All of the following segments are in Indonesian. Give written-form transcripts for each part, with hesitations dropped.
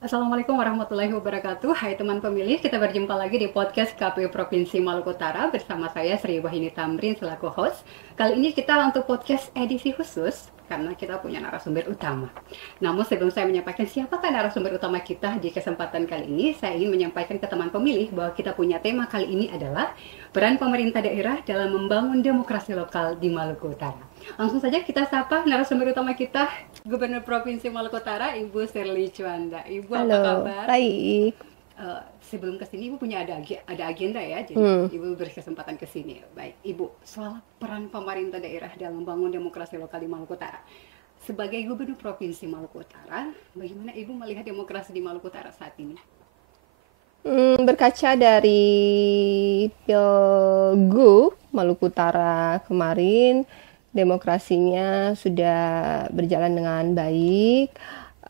Assalamualaikum warahmatullahi wabarakatuh. Hai teman pemilih, kita berjumpa lagi di podcast KPU Provinsi Maluku Utara bersama saya Sri Wahini Tamrin selaku host. Kali ini kita untuk podcast edisi khusus karena kita punya narasumber utama. Namun sebelum saya menyampaikan siapakah narasumber utama kita di kesempatan kali ini, saya ingin menyampaikan ke teman pemilih bahwa kita punya tema kali ini adalah peran pemerintah daerah dalam membangun demokrasi lokal di Maluku Utara. Langsung saja kita sapa narasumber utama kita, Gubernur Provinsi Maluku Utara, Ibu Shirley Juanda. Ibu apa Halo, kabar? baik. Sebelum ke sini Ibu punya ada agenda ya, jadi Ibu berkesempatan ke sini. Baik, Ibu, soal peran pemerintah daerah dalam membangun demokrasi lokal di Maluku Utara. Sebagai Gubernur Provinsi Maluku Utara, bagaimana Ibu melihat demokrasi di Maluku Utara saat ini? Berkaca dari Pilgub Maluku Utara kemarin, demokrasinya sudah berjalan dengan baik.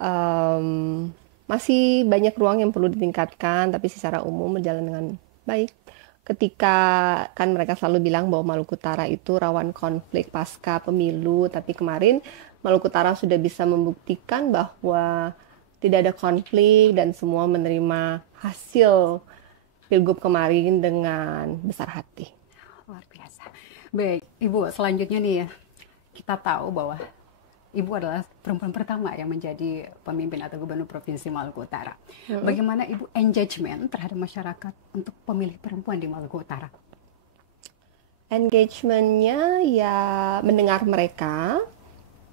Em, Masih banyak ruang yang perlu ditingkatkan, tapi secara umum berjalan dengan baik. Ketika kan mereka selalu bilang bahwa Maluku Utara itu rawan konflik pasca pemilu, tapi kemarin Maluku Utara sudah bisa membuktikan bahwa tidak ada konflik dan semua menerima hasil Pilgub kemarin dengan besar hati. Luar biasa. Baik, Ibu, selanjutnya nih ya, kita tahu bahwa Ibu adalah perempuan pertama yang menjadi pemimpin atau gubernur Provinsi Maluku Utara. Bagaimana Ibu engagement terhadap masyarakat untuk pemilih perempuan di Maluku Utara? Engagementnya ya mendengar mereka,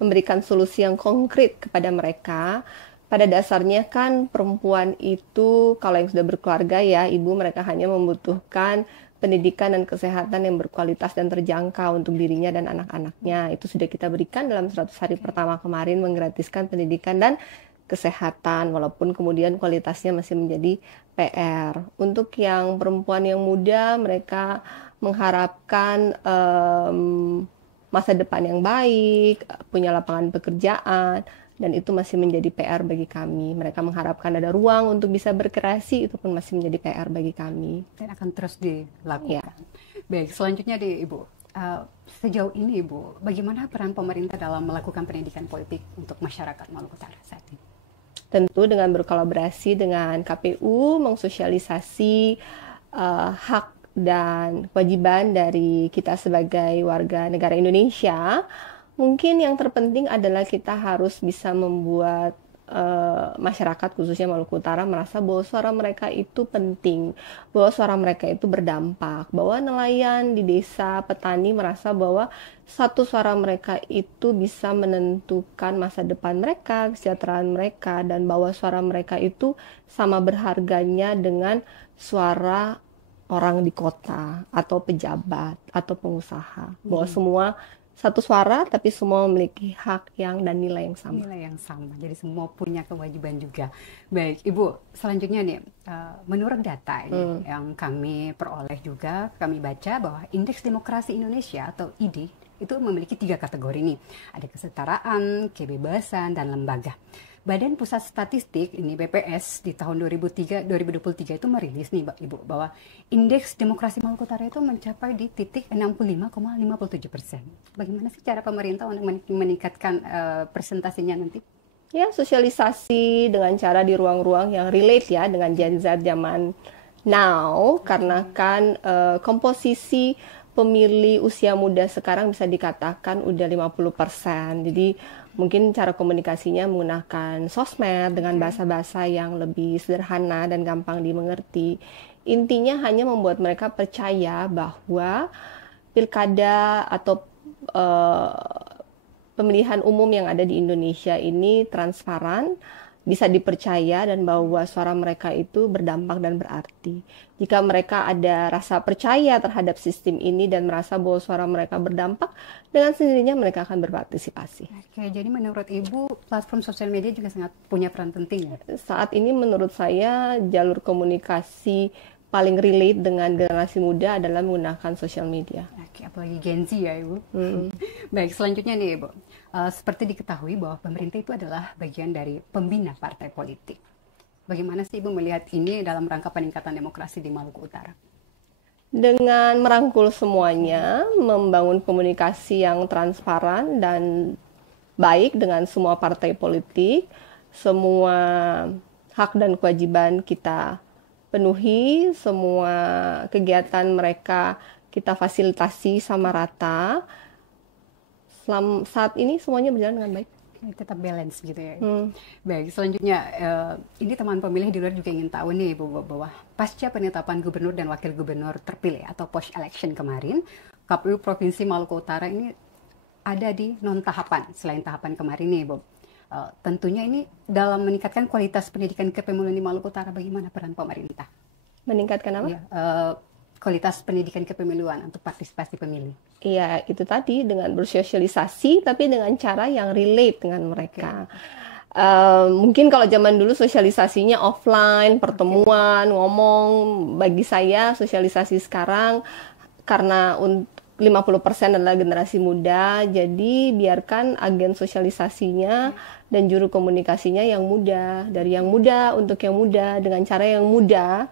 memberikan solusi yang konkret kepada mereka. Pada dasarnya kan perempuan itu kalau yang sudah berkeluarga ya ibu, mereka hanya membutuhkan pendidikan dan kesehatan yang berkualitas dan terjangkau untuk dirinya dan anak-anaknya. Itu sudah kita berikan dalam 100 hari pertama kemarin, menggratiskan pendidikan dan kesehatan, walaupun kemudian kualitasnya masih menjadi PR. Untuk yang perempuan yang muda, mereka mengharapkan masa depan yang baik, punya lapangan pekerjaan, dan itu masih menjadi PR bagi kami. Mereka mengharapkan ada ruang untuk bisa berkreasi, itu pun masih menjadi PR bagi kami. Dan akan terus dilakukan. Ya. Baik, selanjutnya di Ibu. Sejauh ini Ibu, bagaimana peran pemerintah dalam melakukan pendidikan politik untuk masyarakat Maluku Utara saat ini? Tentu dengan berkolaborasi dengan KPU, mensosialisasi hak dan kewajiban dari kita sebagai warga negara Indonesia. Mungkin yang terpenting adalah kita harus bisa membuat masyarakat khususnya Maluku Utara merasa bahwa suara mereka itu penting, bahwa suara mereka itu berdampak, bahwa nelayan di desa, petani merasa bahwa satu suara mereka itu bisa menentukan masa depan mereka, kesejahteraan mereka, dan bahwa suara mereka itu sama berharganya dengan suara orang di kota atau pejabat atau pengusaha, bahwa semua satu suara tapi semua memiliki hak yang dan nilai yang sama. Nilai yang sama, jadi semua punya kewajiban juga. Baik, Ibu, selanjutnya nih, menurut data ini yang kami peroleh juga, kami baca bahwa Indeks Demokrasi Indonesia atau ID itu memiliki 3 kategori nih. Ada kesetaraan, kebebasan, dan lembaga. Badan Pusat Statistik ini BPS di tahun 2023 itu merilis nih Ibu bahwa indeks demokrasi Maluku Utara itu mencapai di titik 65,57%. Bagaimana sih cara pemerintah untuk meningkatkan presentasinya nanti? Ya, sosialisasi dengan cara di ruang-ruang yang relate ya dengan Gen Z zaman now, karena kan komposisi pemilih usia muda sekarang bisa dikatakan udah 50%. Jadi mungkin cara komunikasinya menggunakan sosmed dengan bahasa-bahasa yang lebih sederhana dan gampang dimengerti. Intinya hanya membuat mereka percaya bahwa pilkada atau pemilihan umum yang ada di Indonesia ini transparan, bisa dipercaya, dan bahwa suara mereka itu berdampak dan berarti. Jika mereka ada rasa percaya terhadap sistem ini dan merasa bahwa suara mereka berdampak, dengan sendirinya mereka akan berpartisipasi. Oke, jadi menurut Ibu platform sosial media juga sangat punya peran penting ya? Saat ini menurut saya jalur komunikasi paling relate dengan generasi muda adalah menggunakan sosial media. Oke, apalagi Gen Z ya Ibu. Baik, selanjutnya nih Ibu. Seperti diketahui bahwa pemerintah itu adalah bagian dari pembina partai politik. Bagaimana sih Ibu melihat ini dalam rangka peningkatan demokrasi di Maluku Utara? Dengan merangkul semuanya, membangun komunikasi yang transparan dan baik dengan semua partai politik, semua hak dan kewajiban kita penuhi, semua kegiatan mereka kita fasilitasi sama rata. Saat ini semuanya berjalan dengan baik. Tetap balance gitu ya. Baik, selanjutnya ini teman pemilih di luar juga ingin tahu nih Ibu, bahwa pasca penetapan gubernur dan wakil gubernur terpilih atau post election kemarin, KPU Provinsi Maluku Utara ini ada di non tahapan selain tahapan kemarin nih Ibu. Tentunya ini dalam meningkatkan kualitas pendidikan kepemiluan di Maluku Utara, bagaimana peran pemerintah? Meningkatkan apa? Ya, kualitas pendidikan kepemiluan untuk partisipasi pemilih. Iya, itu tadi dengan bersosialisasi tapi dengan cara yang relate dengan mereka. Mungkin kalau zaman dulu sosialisasinya offline, pertemuan, ngomong. Bagi saya sosialisasi sekarang karena 50% adalah generasi muda, jadi biarkan agen sosialisasinya dan juru komunikasinya yang muda, dari yang muda untuk yang muda dengan cara yang muda,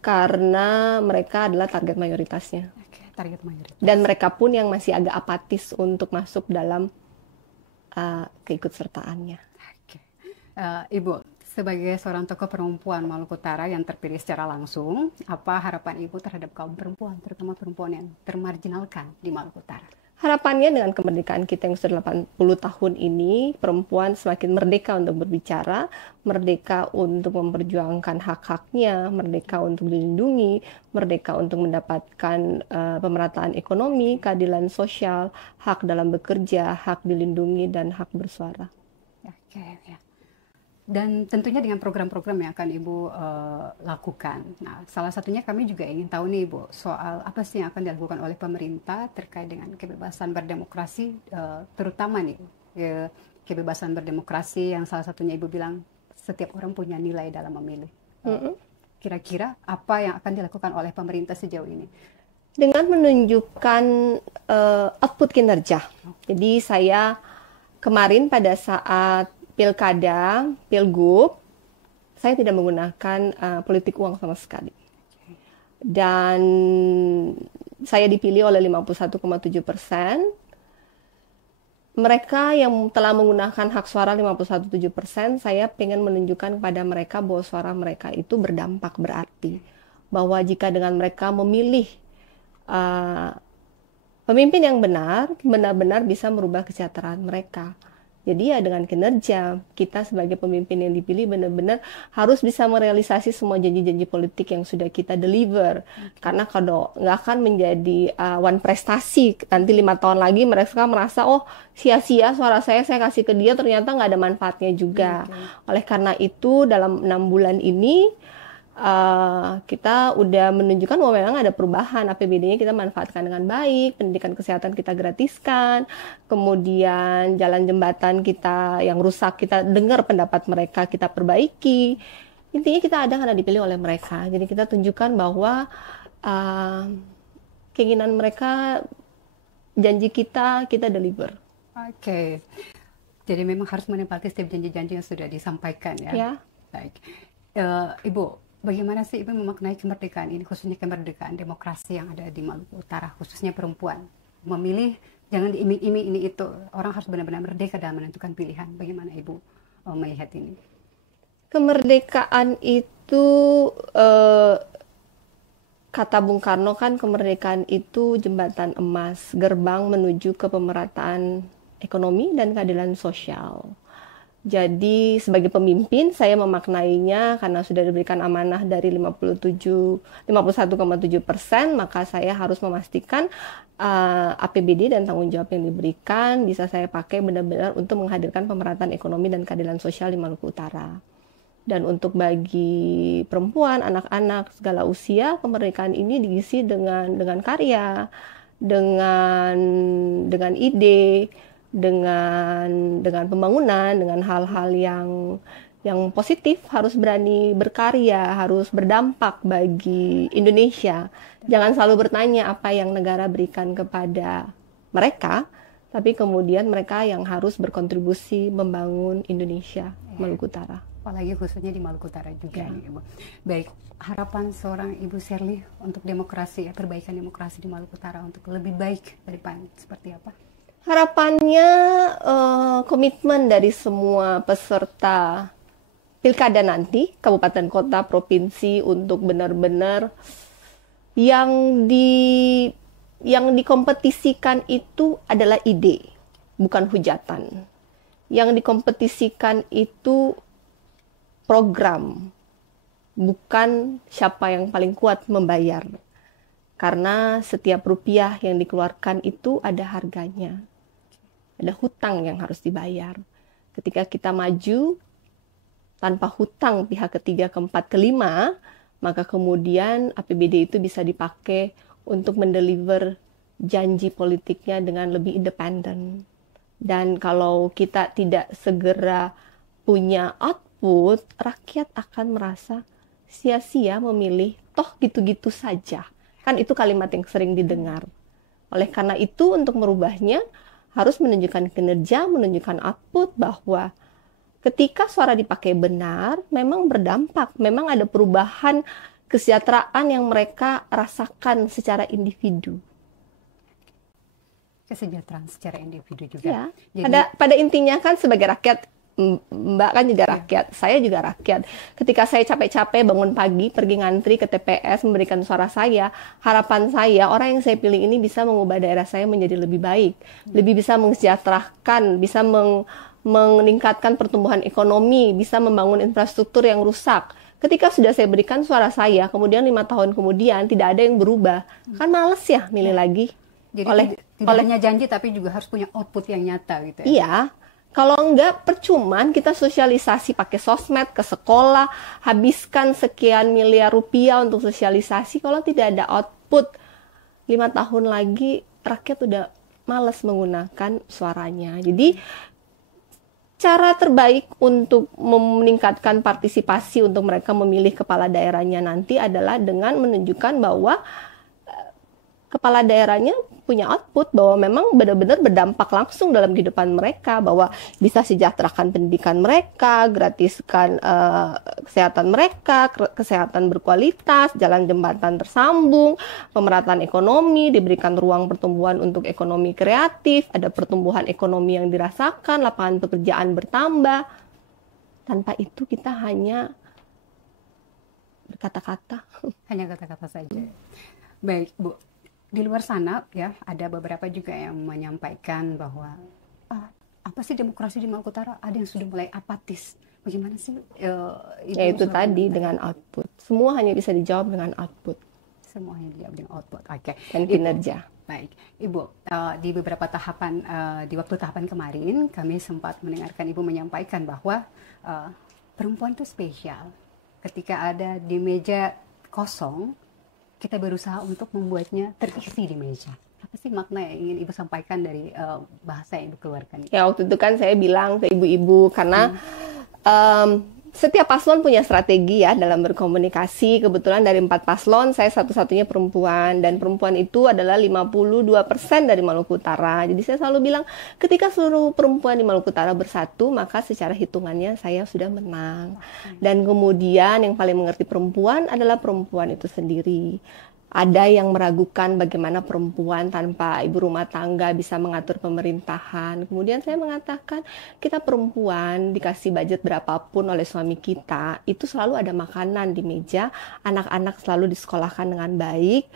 karena mereka adalah target mayoritasnya. Target mayoritas. Dan mereka pun yang masih agak apatis untuk masuk dalam keikutsertaannya. Ibu, sebagai seorang tokoh perempuan Maluku Utara yang terpilih secara langsung, apa harapan Ibu terhadap kaum perempuan, terutama perempuan yang termarginalkan di Maluku Utara? Harapannya dengan kemerdekaan kita yang sudah 80 tahun ini, perempuan semakin merdeka untuk berbicara, merdeka untuk memperjuangkan hak-haknya, merdeka untuk dilindungi, merdeka untuk mendapatkan pemerataan ekonomi, keadilan sosial, hak dalam bekerja, hak dilindungi, dan hak bersuara. Ya. Dan tentunya dengan program-program yang akan Ibu lakukan. Nah, salah satunya kami juga ingin tahu nih Ibu, soal apa sih yang akan dilakukan oleh pemerintah terkait dengan kebebasan berdemokrasi, terutama nih kebebasan berdemokrasi yang salah satunya Ibu bilang setiap orang punya nilai dalam memilih. Kira-kira apa yang akan dilakukan oleh pemerintah sejauh ini? Dengan menunjukkan output kinerja. Jadi saya kemarin pada saat pilkada, pilgub, saya tidak menggunakan politik uang sama sekali. Dan saya dipilih oleh 51,7%. Mereka yang telah menggunakan hak suara 51,7%, saya pengen menunjukkan kepada mereka bahwa suara mereka itu berdampak berarti. Bahwa jika dengan mereka memilih pemimpin yang benar-benar bisa merubah kesejahteraan mereka. Jadi ya dengan kinerja, kita sebagai pemimpin yang dipilih benar-benar harus bisa merealisasi semua janji-janji politik yang sudah kita deliver. Karena kalau nggak akan menjadi one prestasi, nanti 5 tahun lagi mereka merasa, oh sia-sia suara saya kasih ke dia, ternyata nggak ada manfaatnya juga. Oleh karena itu dalam 6 bulan ini, kita udah menunjukkan bahwa memang ada perubahan. APBD-nya kita manfaatkan dengan baik, pendidikan kesehatan kita gratiskan, kemudian jalan jembatan kita yang rusak kita dengar pendapat mereka, kita perbaiki. Intinya kita ada karena dipilih oleh mereka. Jadi kita tunjukkan bahwa keinginan mereka, janji kita deliver. Oke. Jadi memang harus menepati setiap janji-janji yang sudah disampaikan ya. Ya. Baik. Ibu, bagaimana sih Ibu memaknai kemerdekaan ini, khususnya kemerdekaan demokrasi yang ada di Maluku Utara, khususnya perempuan? Memilih, jangan diiming-iming ini itu. Orang harus benar-benar merdeka dalam menentukan pilihan. Bagaimana Ibu melihat ini? Kemerdekaan itu, kata Bung Karno kan, kemerdekaan itu jembatan emas, gerbang menuju ke pemerataan ekonomi dan keadilan sosial. Jadi sebagai pemimpin saya memaknainya karena sudah diberikan amanah dari 51,7%, maka saya harus memastikan APBD dan tanggung jawab yang diberikan bisa saya pakai benar-benar untuk menghadirkan pemerataan ekonomi dan keadilan sosial di Maluku Utara. Dan untuk bagi perempuan, anak-anak segala usia, kemerdekaan ini diisi dengan karya, dengan ide, dengan pembangunan, dengan hal-hal yang positif, harus berani berkarya, harus berdampak bagi Indonesia. Jangan selalu bertanya apa yang negara berikan kepada mereka, tapi kemudian mereka yang harus berkontribusi membangun Indonesia, Maluku Utara. Apalagi khususnya di Maluku Utara juga. Ya. Ibu. Baik, harapan seorang Ibu Sherly untuk demokrasi, perbaikan demokrasi di Maluku Utara untuk lebih baik ke depan seperti apa? Harapannya komitmen dari semua peserta pilkada nanti, kabupaten kota, provinsi, untuk benar-benar yang dikompetisikan itu adalah ide, bukan hujatan. Yang dikompetisikan itu program, bukan siapa yang paling kuat membayar. Karena setiap rupiah yang dikeluarkan itu ada harganya. Ada hutang yang harus dibayar. Ketika kita maju tanpa hutang pihak ketiga, keempat, kelima, maka kemudian APBD itu bisa dipakai untuk mendeliver janji politiknya dengan lebih independen. Dan kalau kita tidak segera punya output, rakyat akan merasa sia-sia memilih, toh gitu-gitu saja. Kan itu kalimat yang sering didengar. Oleh karena itu, untuk merubahnya harus menunjukkan kinerja, menunjukkan output, bahwa ketika suara dipakai benar, memang berdampak, memang ada perubahan kesejahteraan yang mereka rasakan secara individu. Kesejahteraan secara individu juga. Ya, Jadi, pada intinya kan sebagai rakyat, Mbak kan juga rakyat, saya juga rakyat. Ketika saya capek-capek bangun pagi, pergi ngantri ke TPS, memberikan suara saya, harapan saya, orang yang saya pilih ini bisa mengubah daerah saya menjadi lebih baik, lebih bisa mensejahterakan, bisa meningkatkan pertumbuhan ekonomi, bisa membangun infrastruktur yang rusak. Ketika sudah saya berikan suara saya, kemudian 5 tahun kemudian tidak ada yang berubah, kan males ya milih lagi. Jadi tidak hanya janji, tapi juga harus punya output yang nyata gitu ya. Iya, kalau enggak percuman kita sosialisasi pakai sosmed ke sekolah, habiskan sekian miliar rupiah untuk sosialisasi, kalau tidak ada output, 5 tahun lagi rakyat udah males menggunakan suaranya. Jadi cara terbaik untuk meningkatkan partisipasi untuk mereka memilih kepala daerahnya nanti adalah dengan menunjukkan bahwa kepala daerahnya punya output, bahwa memang benar-benar berdampak langsung dalam kehidupan mereka, bahwa bisa sejahterakan pendidikan mereka, gratiskan kesehatan mereka, kesehatan berkualitas, jalan jembatan tersambung, pemerataan ekonomi, diberikan ruang pertumbuhan untuk ekonomi kreatif, ada pertumbuhan ekonomi yang dirasakan, lapangan pekerjaan bertambah. Tanpa itu kita hanya berkata-kata. Hanya kata-kata saja. Baik, Bu. Di luar sana ya ada beberapa juga yang menyampaikan bahwa apa sih demokrasi di Maluku Utara, ada yang sudah mulai apatis. Bagaimana sih Ibu? Ya itu tadi dengan output. Semua hanya bisa dijawab dengan output. Semuanya dijawab dengan output. Oke. Dan kinerja. Baik, Ibu, di beberapa tahapan, di waktu tahapan kemarin kami sempat mendengarkan Ibu menyampaikan bahwa perempuan itu spesial. Ketika ada di meja kosong, kita berusaha untuk membuatnya terisi di meja. Apa sih makna yang ingin Ibu sampaikan dari bahasa yang Ibu keluarkan? Ya waktu itu kan saya bilang ke ibu-ibu, karena setiap paslon punya strategi ya dalam berkomunikasi. Kebetulan dari 4 paslon, saya satu-satunya perempuan. Dan perempuan itu adalah 52% dari Maluku Utara. Jadi saya selalu bilang, ketika seluruh perempuan di Maluku Utara bersatu, maka secara hitungannya saya sudah menang. Dan kemudian yang paling mengerti perempuan adalah perempuan itu sendiri. Ada yang meragukan bagaimana perempuan tanpa ibu rumah tangga bisa mengatur pemerintahan. Kemudian saya mengatakan, kita perempuan dikasih budget berapapun oleh suami kita, itu selalu ada makanan di meja, anak-anak selalu disekolahkan dengan baik.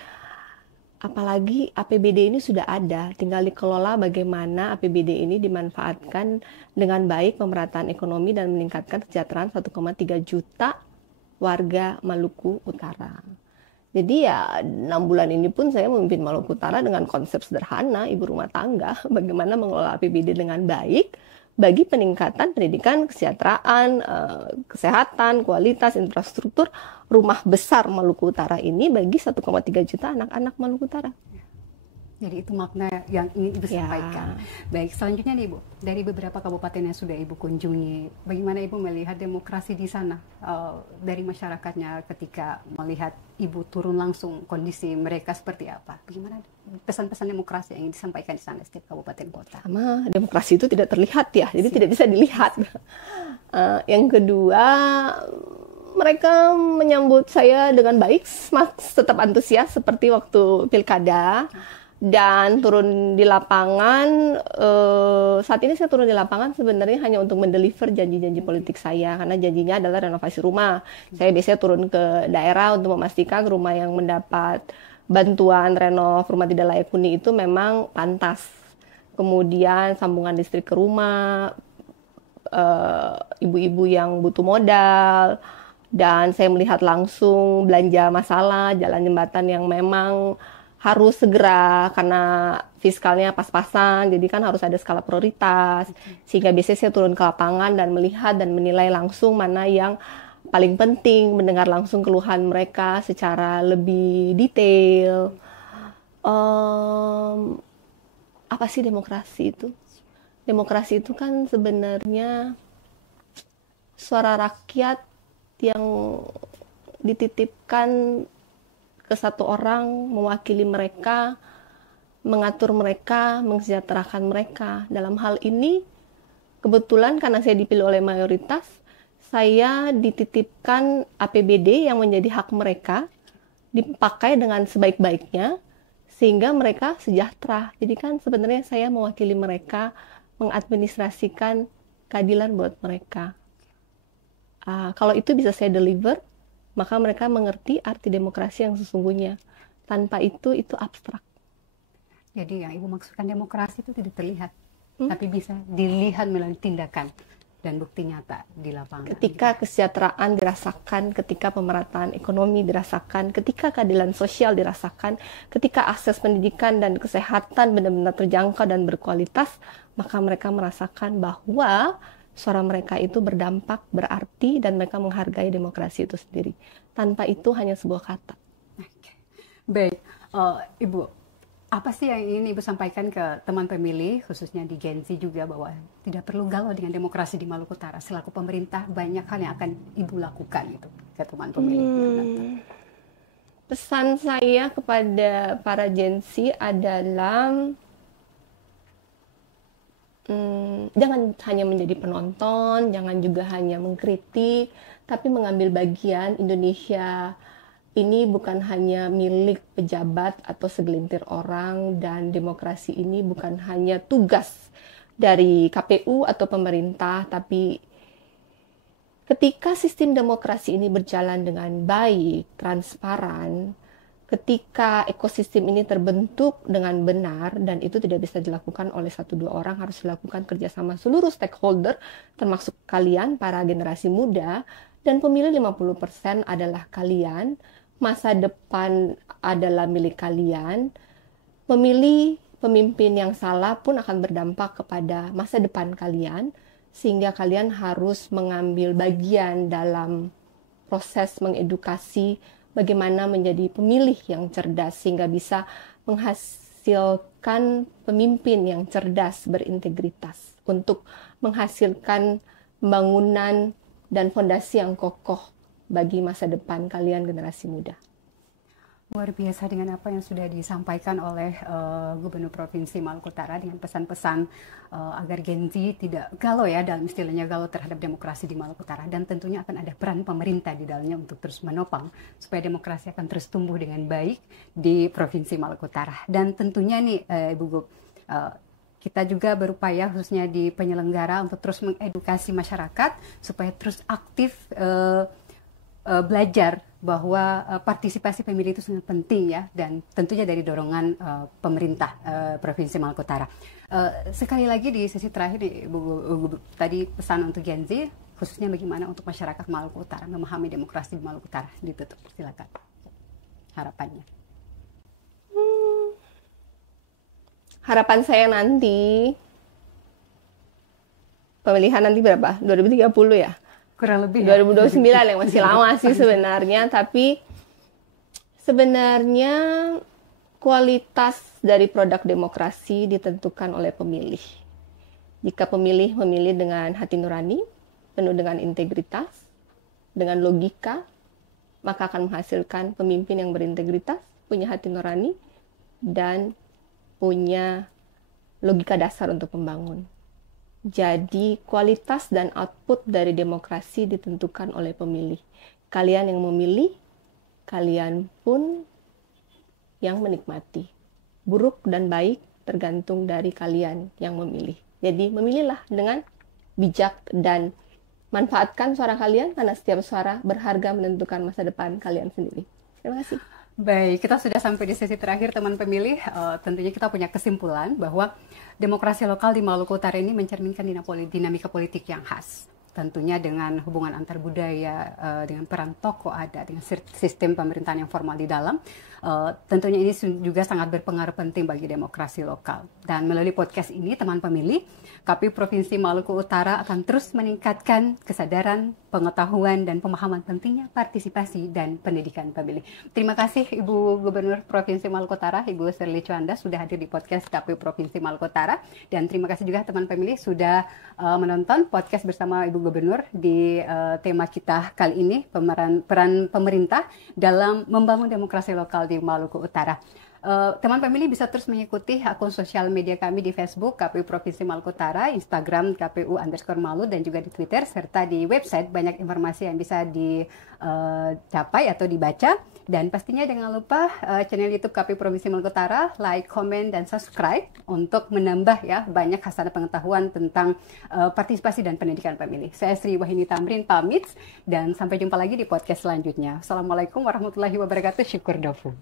Apalagi APBD ini sudah ada, tinggal dikelola bagaimana APBD ini dimanfaatkan dengan baik, pemerataan ekonomi dan meningkatkan kesejahteraan 1,3 juta warga Maluku Utara. Jadi ya 6 bulan ini pun saya memimpin Maluku Utara dengan konsep sederhana, ibu rumah tangga, bagaimana mengelola APBD dengan baik bagi peningkatan pendidikan, kesejahteraan, kesehatan, kualitas, infrastruktur rumah besar Maluku Utara ini bagi 1,3 juta anak-anak Maluku Utara. Jadi itu makna yang ingin Ibu sampaikan. Baik, selanjutnya nih Ibu, dari beberapa kabupaten yang sudah Ibu kunjungi, bagaimana Ibu melihat demokrasi di sana dari masyarakatnya ketika melihat Ibu turun langsung, kondisi mereka seperti apa? Bagaimana pesan-pesan demokrasi yang ingin disampaikan di sana setiap kabupaten kota? Sama, demokrasi itu tidak terlihat ya, jadi tidak bisa dilihat. Yang kedua, mereka menyambut saya dengan baik, tetap antusias seperti waktu pilkada. Dan turun di lapangan saat ini saya turun di lapangan sebenarnya hanya untuk mendeliver janji-janji politik saya, karena janjinya adalah renovasi rumah. Saya biasanya turun ke daerah untuk memastikan rumah yang mendapat bantuan renov rumah tidak layak huni itu memang pantas. Kemudian sambungan listrik ke rumah, ibu-ibu yang butuh modal, dan saya melihat langsung belanja masalah, jalan jembatan yang memang harus segera karena fiskalnya pas-pasan, jadi kan harus ada skala prioritas. Sehingga biasanya saya turun ke lapangan dan melihat dan menilai langsung mana yang paling penting, mendengar langsung keluhan mereka secara lebih detail. Apa sih demokrasi itu? Demokrasi itu kan sebenarnya suara rakyat yang dititipkan ke satu orang, mewakili mereka, mengatur mereka, mensejahterakan mereka. Dalam hal ini, kebetulan karena saya dipilih oleh mayoritas, saya dititipkan APBD yang menjadi hak mereka, dipakai dengan sebaik-baiknya, sehingga mereka sejahtera. Jadi kan sebenarnya saya mewakili mereka, mengadministrasikan keadilan buat mereka. Kalau itu bisa saya deliver, maka mereka mengerti arti demokrasi yang sesungguhnya. Tanpa itu abstrak. Jadi yang Ibu maksudkan demokrasi itu tidak terlihat, tapi bisa dilihat melalui tindakan dan bukti nyata di lapangan. Ketika kesejahteraan dirasakan, ketika pemerataan ekonomi dirasakan, ketika keadilan sosial dirasakan, ketika akses pendidikan dan kesehatan benar-benar terjangkau dan berkualitas, maka mereka merasakan bahwa suara mereka itu berdampak, berarti, dan mereka menghargai demokrasi itu sendiri. Tanpa itu hanya sebuah kata. Baik, Ibu, apa sih yang ingin Ibu sampaikan ke teman pemilih, khususnya di Gen Z juga, bahwa tidak perlu galau dengan demokrasi di Maluku Utara. Selaku pemerintah, banyak hal yang akan Ibu lakukan gitu, ke teman pemilih. Pesan saya kepada para Gen Z adalah jangan hanya menjadi penonton, jangan juga hanya mengkritik, tapi mengambil bagian. Indonesia ini bukan hanya milik pejabat atau segelintir orang, dan demokrasi ini bukan hanya tugas dari KPU atau pemerintah, tapi ketika sistem demokrasi ini berjalan dengan baik, transparan, ketika ekosistem ini terbentuk dengan benar, dan itu tidak bisa dilakukan oleh 1-2 orang, harus dilakukan kerjasama seluruh stakeholder, termasuk kalian, para generasi muda, dan pemilih 50% adalah kalian, masa depan adalah milik kalian. Memilih pemimpin yang salah pun akan berdampak kepada masa depan kalian, sehingga kalian harus mengambil bagian dalam proses mengedukasi bagaimana menjadi pemilih yang cerdas, sehingga bisa menghasilkan pemimpin yang cerdas, berintegritas, untuk menghasilkan pembangunan dan fondasi yang kokoh bagi masa depan kalian, generasi muda. Luar biasa dengan apa yang sudah disampaikan oleh Gubernur Provinsi Maluku Utara, dengan pesan-pesan agar Gen Z tidak galau, ya, dalam istilahnya galau terhadap demokrasi di Maluku Utara, dan tentunya akan ada peran pemerintah di dalamnya untuk terus menopang supaya demokrasi akan terus tumbuh dengan baik di Provinsi Maluku Utara. Dan tentunya nih Ibu Gub, kita juga berupaya khususnya di penyelenggara untuk terus mengedukasi masyarakat supaya terus aktif belajar bahwa partisipasi pemilih itu sangat penting, ya, dan tentunya dari dorongan pemerintah Provinsi Maluku Utara. Sekali lagi di sesi terakhir nih, Bu, tadi pesan untuk Gen Z, khususnya bagaimana untuk masyarakat Maluku Utara memahami demokrasi di Maluku Utara, ditutup, silakan harapannya. Harapan saya nanti, pemilihan nanti berapa? 2030 ya? Kurang lebih 2029 yang masih lama sih sebenarnya, tapi sebenarnya kualitas dari produk demokrasi ditentukan oleh pemilih. Jika pemilih memilih dengan hati nurani, penuh dengan integritas, dengan logika, maka akan menghasilkan pemimpin yang berintegritas, punya hati nurani, dan punya logika dasar untuk membangun. Jadi kualitas dan output dari demokrasi ditentukan oleh pemilih. Kalian yang memilih, kalian pun yang menikmati. Buruk dan baik tergantung dari kalian yang memilih. Jadi memilihlah dengan bijak dan manfaatkan suara kalian karena setiap suara berharga menentukan masa depan kalian sendiri. Terima kasih. Baik, kita sudah sampai di sesi terakhir teman pemilih. Tentunya kita punya kesimpulan bahwa demokrasi lokal di Maluku Utara ini mencerminkan dinamika politik yang khas. Tentunya dengan hubungan antar budaya, dengan peran tokoh adat, dengan sistem pemerintahan yang formal di dalam. Tentunya ini juga sangat berpengaruh penting bagi demokrasi lokal. Dan melalui podcast ini, teman pemilih, KPU Provinsi Maluku Utara akan terus meningkatkan kesadaran, pengetahuan, dan pemahaman pentingnya partisipasi dan pendidikan pemilih. Terima kasih Ibu Gubernur Provinsi Maluku Utara, Ibu Sherly Chuanda, sudah hadir di podcast KPU Provinsi Maluku Utara. Dan terima kasih juga teman pemilih sudah menonton podcast bersama Ibu Gubernur di tema kita kali ini, peran pemerintah dalam membangun demokrasi lokal di Maluku Utara. Teman pemilih bisa terus mengikuti akun sosial media kami di Facebook KPU Provinsi Maluku Utara, Instagram KPU_Malu, dan juga di Twitter, serta di website banyak informasi yang bisa dicapai atau dibaca. Dan pastinya jangan lupa channel YouTube KPU Provinsi Maluku Utara, like, comment, dan subscribe untuk menambah ya banyak hasanah pengetahuan tentang partisipasi dan pendidikan pemilih. Saya Sri Wahini Tamrin pamit dan sampai jumpa lagi di podcast selanjutnya. Assalamualaikum warahmatullahi wabarakatuh. Syukur dofu.